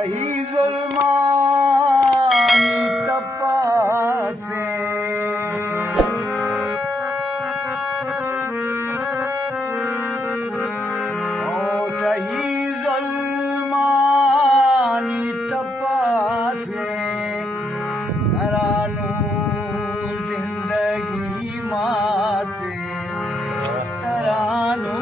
कहीं जुल्मानी तपासे ओ कहीं जुल्मानी तपासे तरानू जिंदगी मासे तरानू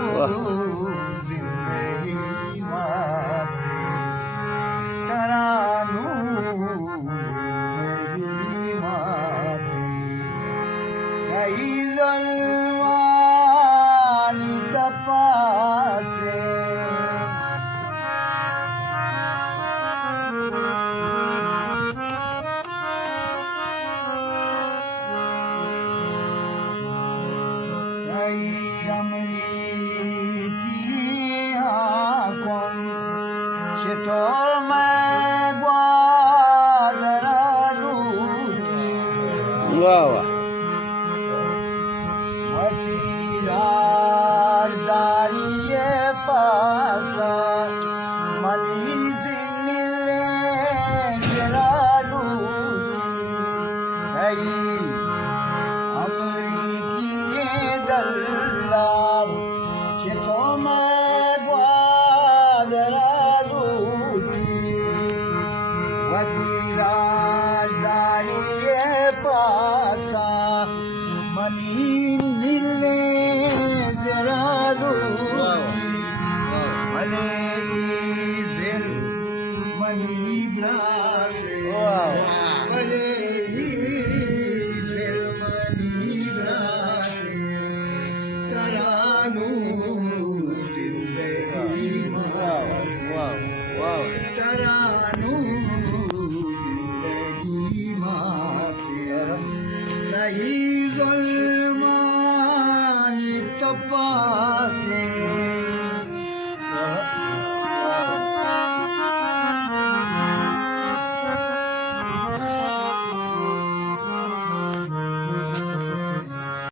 जलवानी तपासे अमरीकी आंखों से तो मैं ग्वादरा लूटी वाह वाह राजदारी पासा मनी जिले जरा लूटी अमरीकी दल्लाल तो मैं ग्वादरा लूटी वती राजदारी पासा मनी नीले जरा लूटी मने जिल मनी ब्रासे मने जिल मनी ब्रासे तरानू जिंदगी तरानू जिंदगी मासे नहीं जुल्मानी तपासे